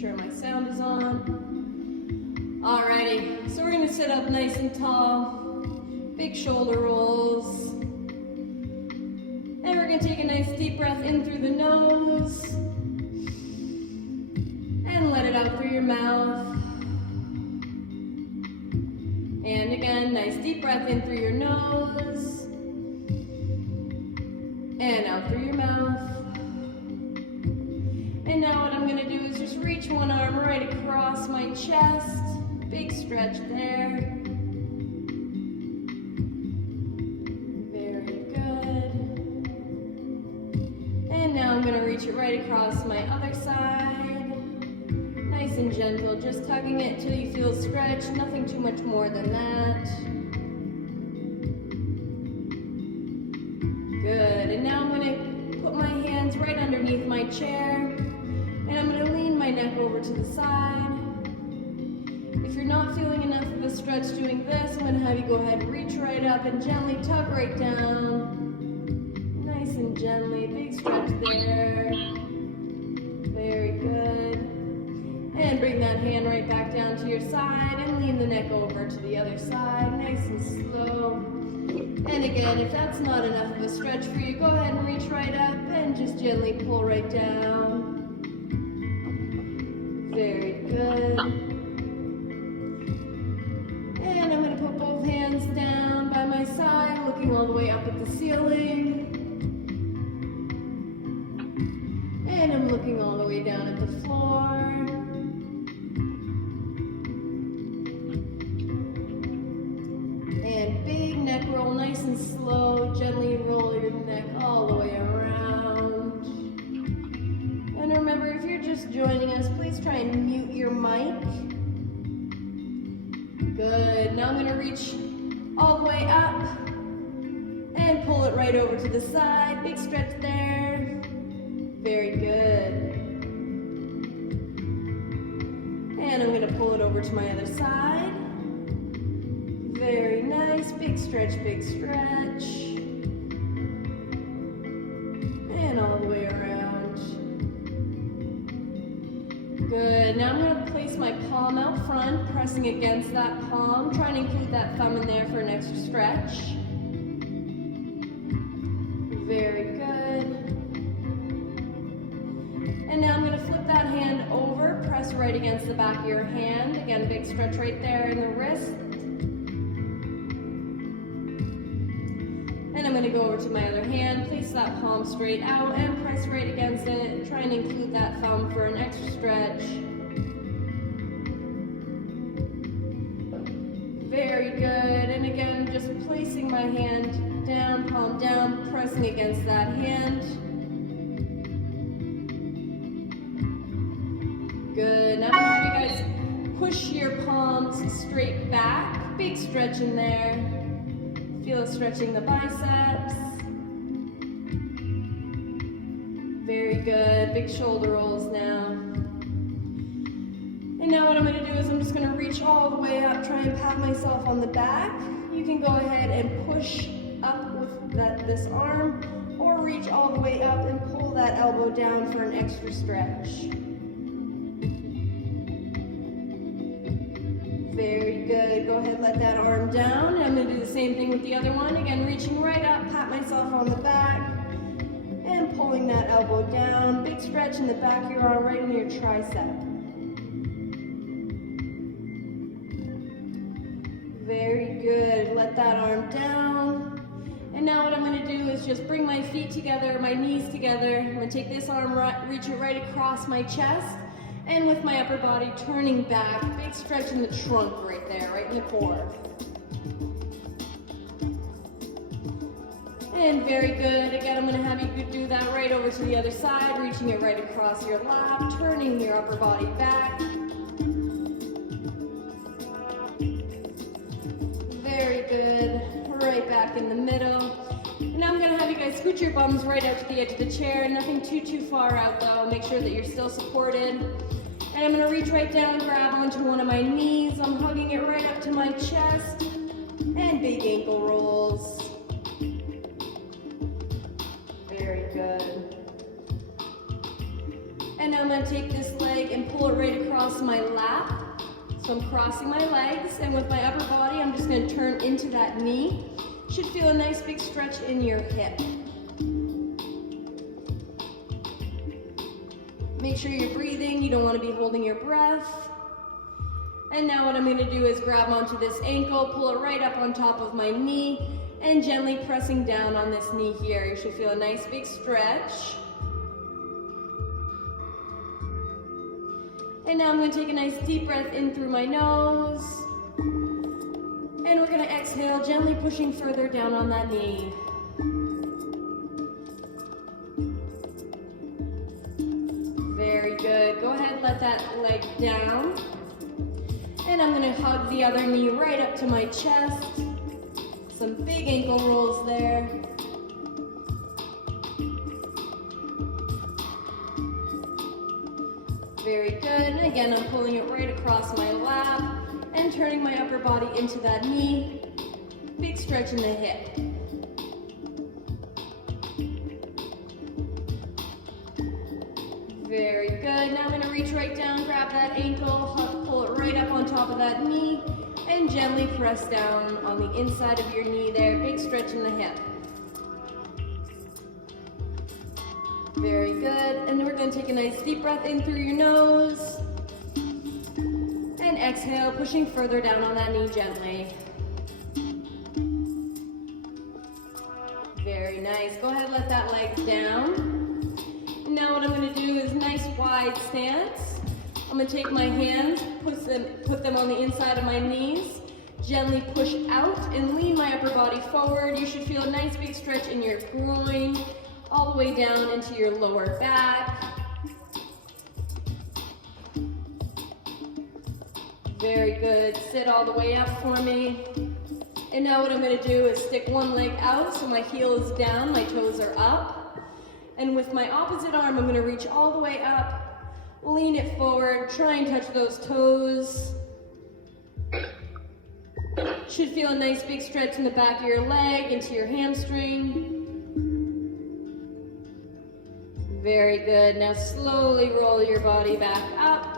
sure my sound is on. Alrighty, so we're gonna sit up nice and tall, big shoulder rolls. And we're gonna take a nice deep breath in through the nose and let it out through your mouth. And again, nice deep breath in through your nose and out through your mouth. And now what I'm going to do is just reach one arm right across my chest. Big stretch there. Very good. And now I'm going to reach it right across my other side. Nice and gentle, just tugging it till you feel stretched, nothing too much more than that. Good, and now I'm going to put my hands right underneath my chair, and I'm going to lean my neck over to the side. If you're not feeling enough of a stretch doing this, I'm going to have you go ahead and reach right up and gently tug right down. Nice and gently, big stretch there. Very good. And bring that hand right back down to your side and lean the neck over to the other side, nice and slow. And again, if that's not enough of a stretch for you, go ahead and reach right up and just gently pull right down. Very good. And I'm going to put both hands down by my side, looking all the way up at the ceiling. And I'm looking all the way down at the floor. And big neck roll, nice and slow. Gently roll your neck all the way around. And remember, if you're just joining us, please try and mute your mic. Good. Now I'm going to reach all the way up and pull it right over to the side. Big stretch there. Very good. And I'm going to pull it over to my other side. Very nice. Big stretch, big stretch. And all the way around. Good. Now I'm going to place my palm out front, pressing against that palm, trying to include that thumb in there for an extra stretch. Very good. And now I'm going to flip that hand over, press right against the back of your hand. Again, big stretch right there in the wrist. And I'm going to go over to my other hand, place that palm straight out and press right against it. Try and include that thumb for an extra stretch. Very good. And again, just placing my hand down, palm down, pressing against that hand. Good. Now I'm going to have you guys push your palms straight back. Big stretch in there. Feel it stretching the biceps. Very good. Big shoulder rolls now. And now what I'm going to do is I'm just going to reach all the way up, try and pat myself on the back. You can go ahead and push up with this arm, or reach all the way up and pull that elbow down for an extra stretch. Very good. Go ahead, let that arm down. And I'm going to do the same thing with the other one. Again, reaching right up, pat myself on the back, and pulling that elbow down. Big stretch in the back of your arm, right in your tricep. Very good. Let that arm down. And now what I'm going to do is just bring my feet together, my knees together. I'm going to take this arm, reach it right across my chest. And with my upper body turning back, big stretch in the trunk right there, right in the core. And very good. Again, I'm going to have you do that right over to the other side, reaching it right across your lap, turning your upper body back. Very good. Right back in the middle. And now I'm going to have you guys scoot your bums right out to the edge of the chair. Nothing too far out though. Make sure that you're still supported. And I'm going to reach right down, grab onto one of my knees. I'm hugging it right up to my chest. And big ankle rolls. Very good. And And now I'm going to take this leg and pull it right across my lap. So I'm crossing my legs, and with my upper body, I'm just going to turn into that knee. Should feel a nice big stretch in your hip. Make sure you're breathing. You don't want to be holding your breath. And now what I'm going to do is grab onto this ankle, pull it right up on top of my knee, and gently pressing down on this knee here. You should feel a nice big stretch. And now I'm going to take a nice deep breath in through my nose. And we're going to exhale, gently pushing further down on that knee. Very good. Go ahead, let that leg down. And I'm going to hug the other knee right up to my chest. Some big ankle rolls there. Very good. And again, I'm pulling it right across my lap and turning my upper body into that knee. Big stretch in the hip. Very good. Now I'm going to reach right down, grab that ankle, hug, pull it right up on top of that knee, and gently press down on the inside of your knee there. Big stretch in the hip. Very good. And then we're going to take a nice deep breath in through your nose. And exhale, pushing further down on that knee gently. Very nice. Go ahead, let that leg down. And now what I'm going to do is nice wide stance. I'm going to take my hands, put them on the inside of my knees, gently push out and lean my upper body forward. You should feel a nice big stretch in your groin, all the way down into your lower back. Very good. Sit all the way up for me. And now what I'm going to do is stick one leg out so my heel is down, my toes are up. And with my opposite arm, I'm going to reach all the way up, lean it forward, try and touch those toes. Should feel a nice big stretch in the back of your leg, into your hamstring. Very good. Now slowly roll your body back up.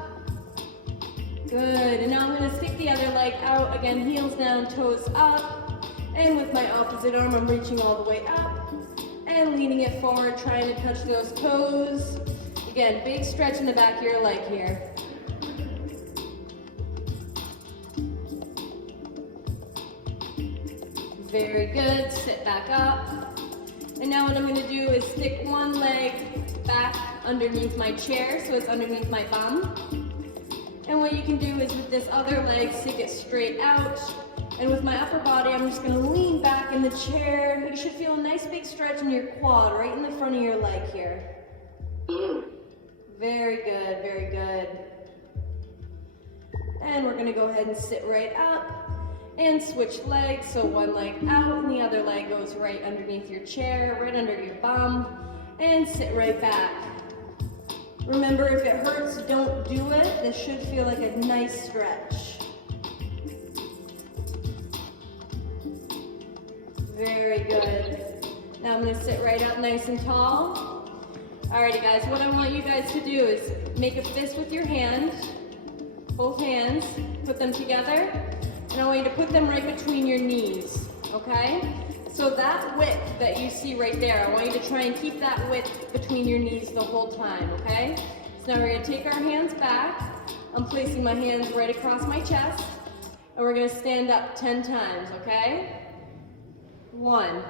Good. And now I'm going to stick the other leg out. Again, heels down, toes up. And with my opposite arm, I'm reaching all the way up and leaning it forward, trying to touch those toes. Again, big stretch in the back of your leg here. Very good. Sit back up. And now what I'm going to do is stick one leg back underneath my chair, so it's underneath my bum. And what you can do is with this other leg, stick it straight out. And with my upper body, I'm just going to lean back in the chair. You should feel a nice big stretch in your quad, right in the front of your leg here. Very good, very good. And we're going to go ahead and sit right up and switch legs. So one leg out and the other leg goes right underneath your chair, right under your bum, and sit right back. Remember, if it hurts, don't do it. This should feel like a nice stretch. Very good. Now I'm going to sit right up nice and tall. Alrighty guys, what I want you guys to do is make a fist with your hand, both hands, put them together, and I want you to put them right between your knees, okay? So that width that you see right there, I want you to try and keep that width between your knees the whole time, okay? So now we're going to take our hands back. I'm placing my hands right across my chest, and we're going to stand up 10 times, okay? 1,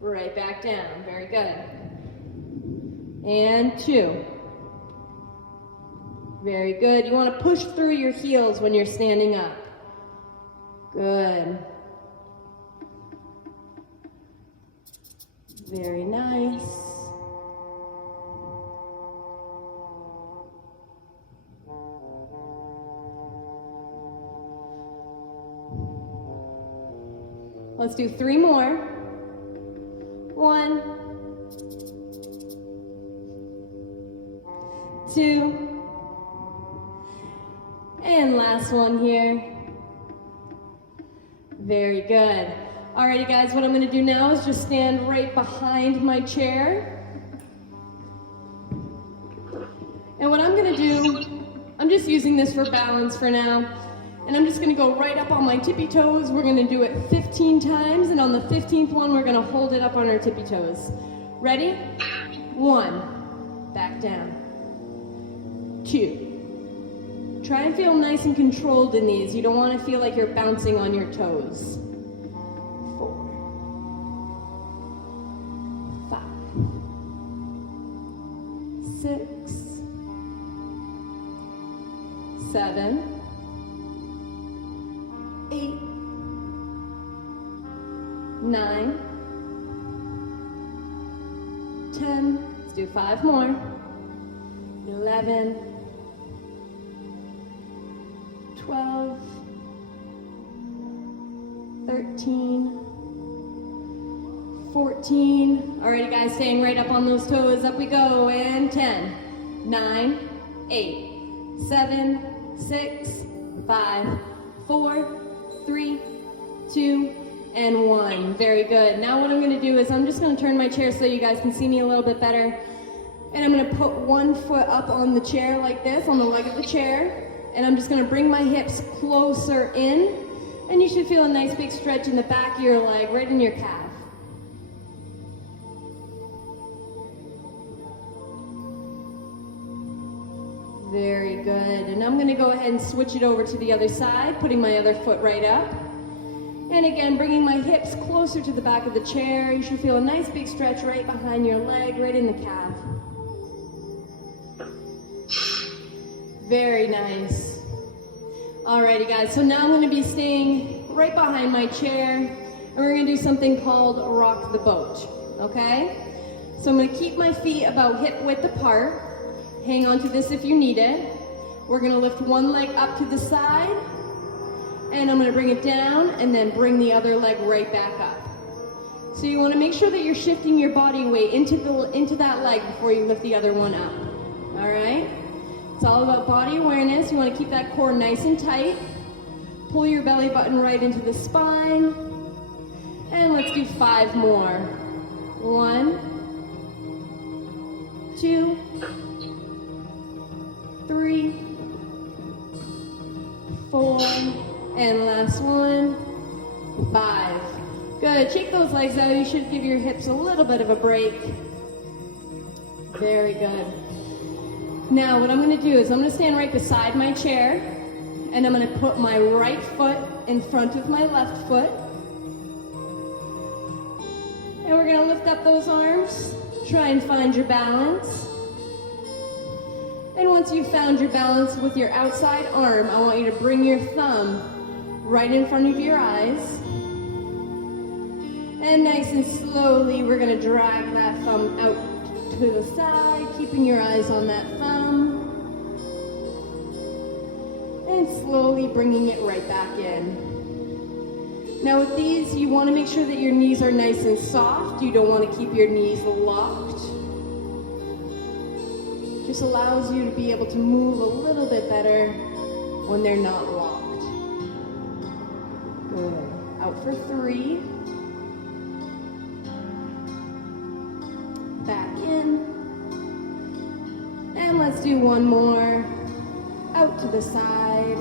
right back down, very good. And 2. Very good. You want to push through your heels when you're standing up. Good. Very nice. Let's do 3 more. 1, 2, and last one here. Very good. Alrighty guys, what I'm going to do now is just stand right behind my chair. what I'm gonna do, I'm just using this for balance for now. And I'm just gonna go right up on my tippy toes. We're gonna do it 15 times, and on the 15th one, we're gonna hold it up on our tippy toes. Ready? 1, back down. 2. Try and feel nice and controlled in these. You don't wanna feel like you're bouncing on your toes. 4, 5, 6, 7, 8, 9, 10, let's do 5 more, 11, 12, 13, 14. Alrighty guys, staying right up on those toes, up we go, and 10, 9, 8, 7, 6, 5, 4, 3, 2, and 1. Very good. Now what I'm gonna do is I'm just gonna turn my chair so you guys can see me a little bit better. And I'm gonna put one foot up on the chair like this, on the leg of the chair. And I'm just gonna bring my hips closer in. And you should feel a nice big stretch in the back of your leg, right in your calf. Very good. And I'm gonna go ahead and switch it over to the other side, putting my other foot right up. And again, bringing my hips closer to the back of the chair. You should feel a nice big stretch right behind your leg, right in the calf. Very nice. Alrighty guys, so now I'm gonna be staying right behind my chair, and we're gonna do something called rock the boat, okay? So I'm gonna keep my feet about hip width apart. Hang on to this if you need it. We're gonna lift one leg up to the side, and I'm gonna bring it down, and then bring the other leg right back up. So you wanna make sure that you're shifting your body weight into that leg before you lift the other one up, all right? It's all about body awareness. You wanna keep that core nice and tight. Pull your belly button right into the spine. And let's do 5 more. 1, 2, 3, 4, and last one, 5. Good, shake those legs out. You should give your hips a little bit of a break. Very good. Now what I'm gonna do is I'm gonna stand right beside my chair, and I'm gonna put my right foot in front of my left foot. And we're gonna lift up those arms, try and find your balance. And once you've found your balance with your outside arm, I want you to bring your thumb right in front of your eyes. And nice and slowly, we're gonna drag that thumb out to the side, keeping your eyes on that thumb. And slowly bringing it right back in. Now with these, you wanna make sure that your knees are nice and soft. You don't wanna keep your knees locked. Just allows you to be able to move a little bit better when they're not locked. Good. Out for 3. Back in. And let's do one more. Out to the side.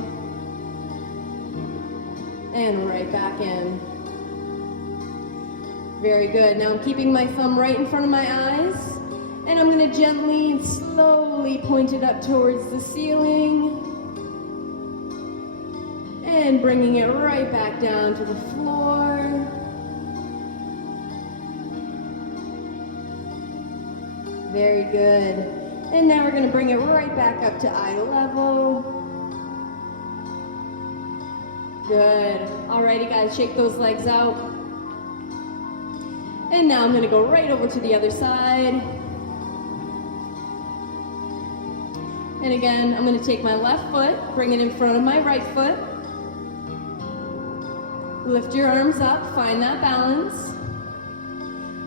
And right back in. Very good. Now I'm keeping my thumb right in front of my eyes. And I'm gonna gently and slowly point it up towards the ceiling. And bringing it right back down to the floor. Very good. And now we're gonna bring it right back up to eye level. Good. Alrighty guys, shake those legs out. And now I'm gonna go right over to the other side. And again, I'm gonna take my left foot, bring it in front of my right foot. Lift your arms up, find that balance.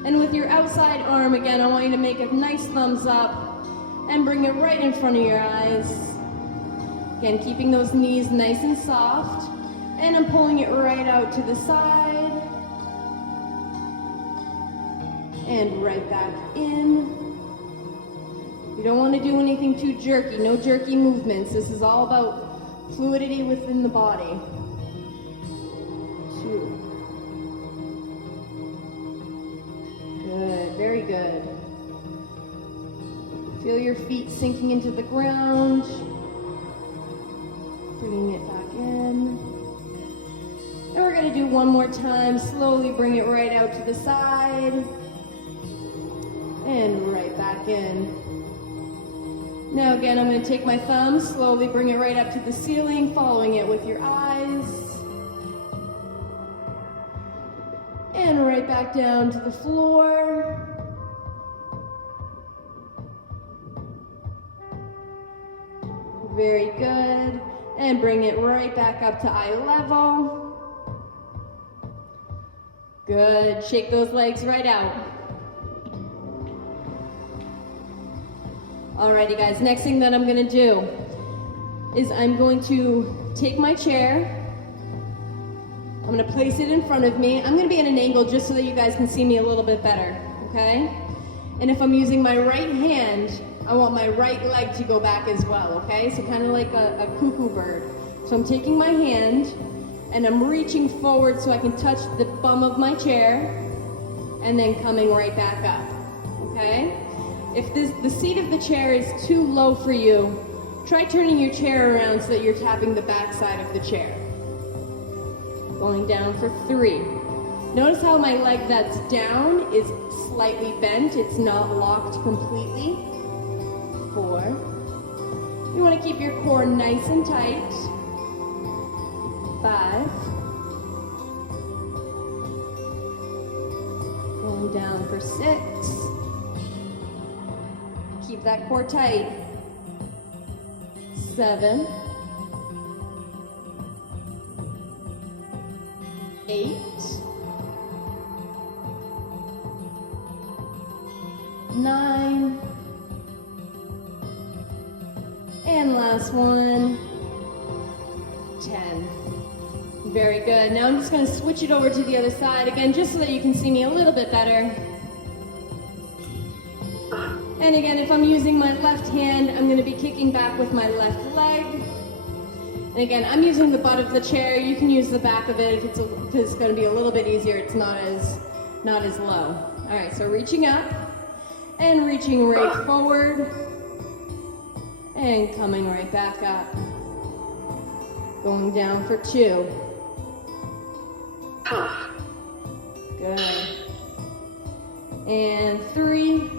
And with your outside arm, again, I want you to make a nice thumbs up and bring it right in front of your eyes. Again, keeping those knees nice and soft. And I'm pulling it right out to the side. And right back in. You don't want to do anything too jerky, no jerky movements. This is all about fluidity within the body. 2. Good, very good. Feel your feet sinking into the ground. Bringing it back in. And we're going to do one more time. Slowly bring it right out to the side. And right back in. Now again, I'm going to take my thumb, slowly bring it right up to the ceiling, following it with your eyes. And right back down to the floor. Very good. And bring it right back up to eye level. Good. Shake those legs right out. Alrighty guys, next thing that I'm gonna do is I'm going to take my chair. I'm gonna place it in front of me. I'm gonna be at an angle just so that you guys can see me a little bit better, okay? And if I'm using my right hand, I want my right leg to go back as well, okay? So kind of like a cuckoo bird. So I'm taking my hand and I'm reaching forward so I can touch the bum of my chair and then coming right back up, okay? If the seat of the chair is too low for you, try turning your chair around so that you're tapping the back side of the chair. Going down for 3. Notice how my leg that's down is slightly bent. It's not locked completely. 4. You want to keep your core nice and tight. 5. Going down for 6. Keep that core tight. 7. 8. 9. And last one, 10. Very good. Now I'm just going to switch it over to the other side again, just so that you can see me a little bit better. And again, if I'm using my left hand, I'm going to be kicking back with my left leg. And again, I'm using the butt of the chair. You can use the back of it if it's going to be a little bit easier. It's not as low. All right, so reaching up and reaching right forward and coming right back up. Going down for 2. Good. And 3.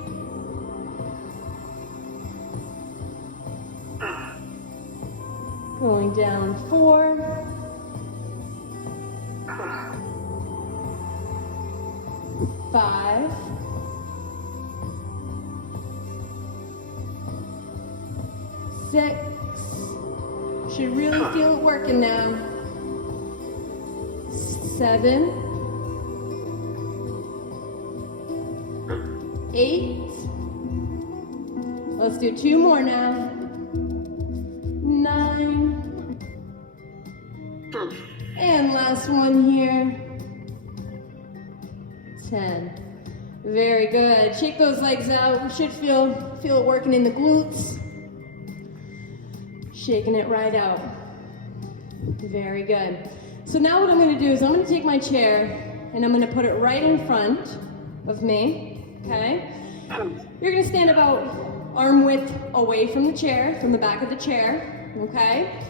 Going down 4. 5. 6. Should really feel it working now. 7. 8. Let's do 2 more now. 9. And last one here. 10. Very good. Shake those legs out. We should feel it working in the glutes. Shaking it right out. Very good. So now what I'm going to do is I'm going to take my chair and I'm going to put it right in front of me, okay? You're going to stand about arm width away from the chair, from the back of the chair, okay?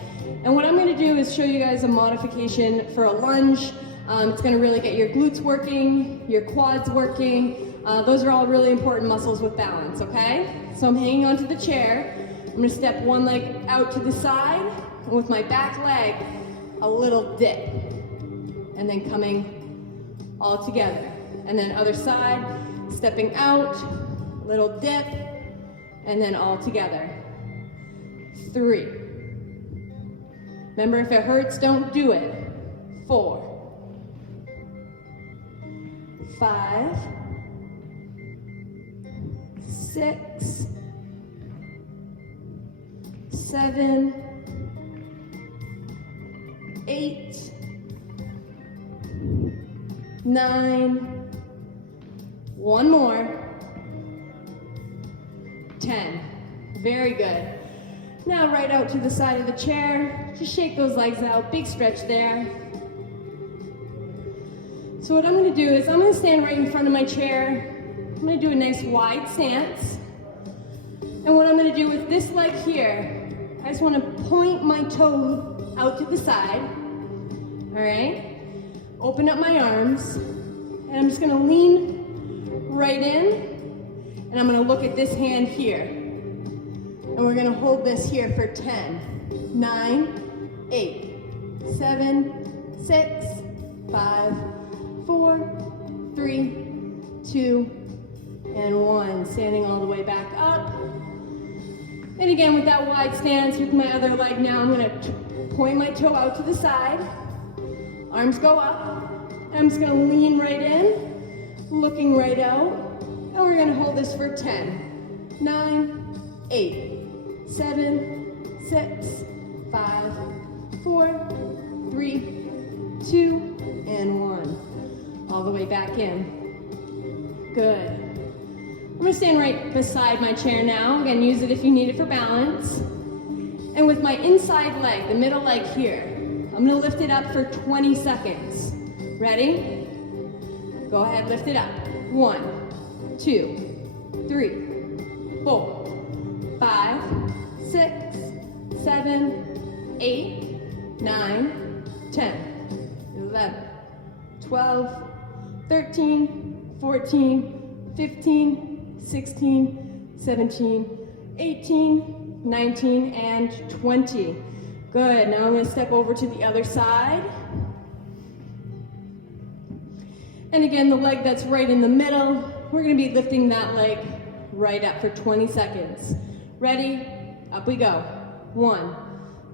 And what I'm going to do is show you guys a modification for a lunge. It's going to really get your glutes working, your quads working. Those are all really important muscles with balance, okay? So I'm hanging onto the chair. I'm going to step one leg out to the side, and with my back leg, a little dip, and then coming all together. And then other side, stepping out, little dip, and then all together. 3. Remember, if it hurts, don't do it. 4. 5. 6. 7, 8, 9, one more, 10. Very good. Now right out to the side of the chair. Just shake those legs out. Big stretch there. So what I'm going to do is I'm going to stand right in front of my chair. I'm going to do a nice wide stance. And what I'm going to do with this leg here, I just want to point my toe out to the side. All right? Open up my arms. And I'm just going to lean right in. And I'm going to look at this hand here. And we're going to hold this here for 10, 9, 8, 7, 6, 5, 4, 3, 2, and 1. Standing all the way back up. And again, with that wide stance, with my other leg now, I'm going to point my toe out to the side. Arms go up. I'm just going to lean right in, looking right out. And we're going to hold this for 10, 9, 8, 7, 6, 5, 4, 3, 2, and 1. All the way back in. Good. I'm going to stand right beside my chair now. Again, use it if you need it for balance. And with my inside leg, the middle leg here, I'm going to lift it up for 20 seconds. Ready? Go ahead, lift it up. 1, 2, 3, 4, 5, 6, 7, 8, 9, 10, 11, 12, 13, 14, 15, 16, 17, 18, 19, and 20. Good, now I'm going to step over to the other side. And again, the leg that's right in the middle, we're going to be lifting that leg right up for 20 seconds. Ready? Up we go. 1,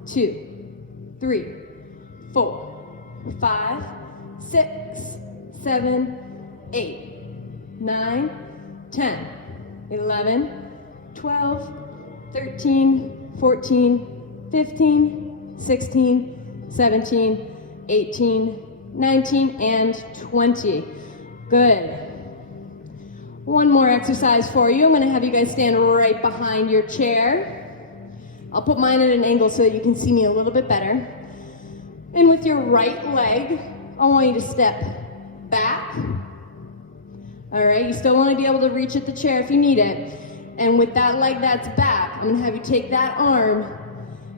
2, 3, 4, 5, 6, 7, 8, 9, 10, 11, 12, 13, 14, 15, 16, 17, 18, 19, and 20. Good. One more exercise for you. I'm going to have you guys stand right behind your chair. I'll put mine at an angle so that you can see me a little bit better. And with your right leg, I want you to step back. All right, you still want to be able to reach at the chair if you need it. And with that leg that's back, I'm going to have you take that arm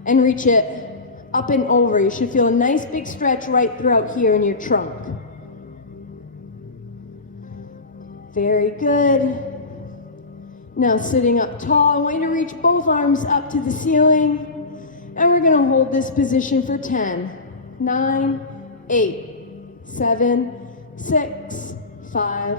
and reach it up and over. You should feel a nice big stretch right throughout here in your trunk. Very good. Now sitting up tall, I want you to reach both arms up to the ceiling. And we're going to hold this position for 10, 9, 8, 7, 6, 5,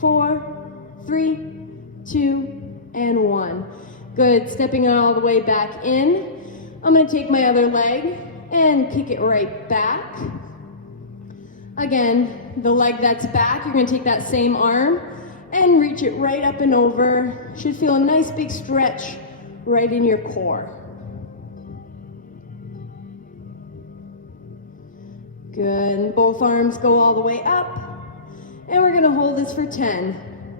4, 3, 2, and 1. Good, stepping all the way back in. I'm going to take my other leg and kick it right back. Again, the leg that's back, you're going to take that same arm and reach it right up and over. Should feel a nice big stretch right in your core. Good, both arms go all the way up. And we're going to hold this for 10,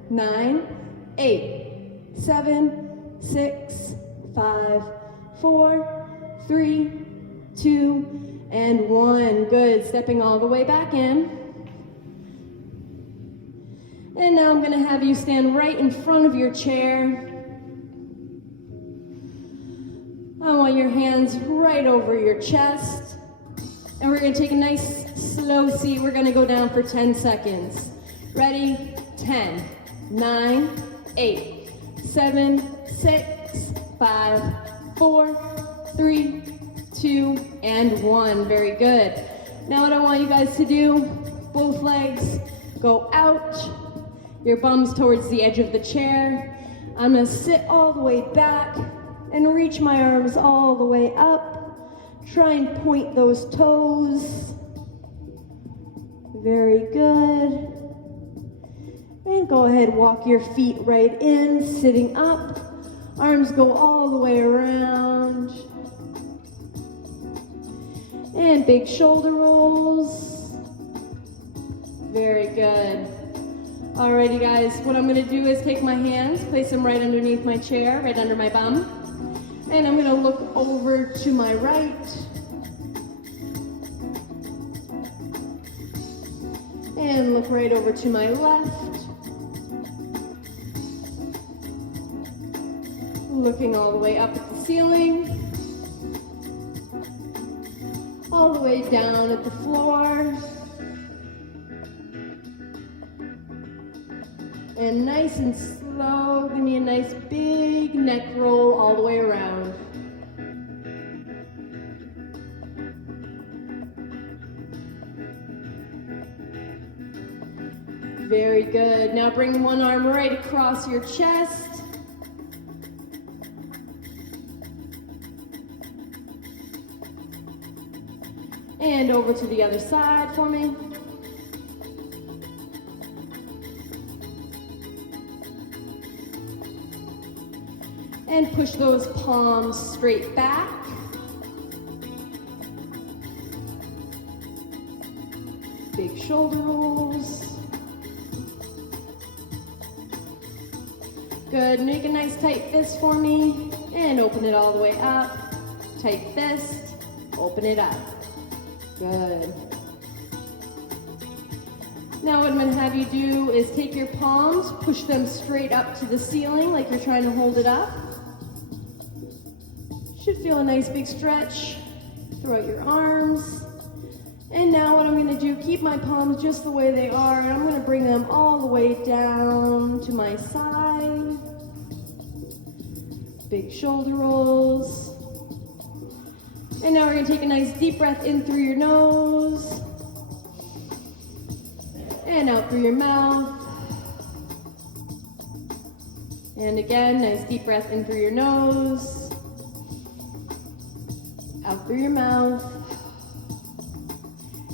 9, 8, 7, 6, 5, 4, 3, 2, and 1. Good, stepping all the way back in. And now I'm going to have you stand right in front of your chair. I want your hands right over your chest. And we're going to take a nice slow seat. We're going to go down for 10 seconds. Ready? 10, 9, 8, 7, 6, 5, 4, 3, 2, and 1. Very good. Now what I want you guys to do, both legs go out, your bums towards the edge of the chair. I'm going to sit all the way back and reach my arms all the way up. Try and point those toes. Very good. And go ahead, walk your feet right in, sitting up. Arms go all the way around. And big shoulder rolls. Very good. Alrighty guys, what I'm gonna do is take my hands, place them right underneath my chair, right under my bum. And I'm gonna look over to my right. And look right over to my left. Looking all the way up at the ceiling. All the way down at the floor. And nice and slow, give me a nice big neck roll all the way around. Very good. Now bring one arm right across your chest. And over to the other side for me. And push those palms straight back. Big shoulder rolls. Good, make a nice tight fist for me. And open it all the way up. Tight fist, open it up. Good. Now what I'm going to have you do is take your palms, push them straight up to the ceiling like you're trying to hold it up. Should feel a nice big stretch throughout your arms. And now what I'm going to do, keep my palms just the way they are, and I'm going to bring them all the way down to my side. Big shoulder rolls. And now we're going to take a nice deep breath in through your nose and out through your mouth. And again, nice deep breath in through your nose, out through your mouth.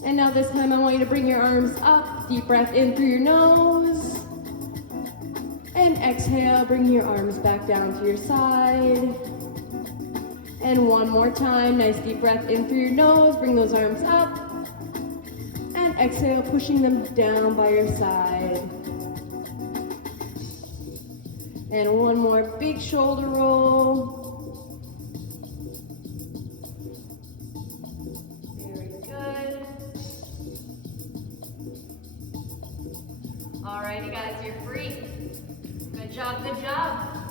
And now this time I want you to bring your arms up, deep breath in through your nose. And exhale, bring your arms back down to your side. And one more time, nice deep breath in through your nose, bring those arms up. And exhale, pushing them down by your side. And one more big shoulder roll. Very good. All right, you guys, you're free. Good job, good job.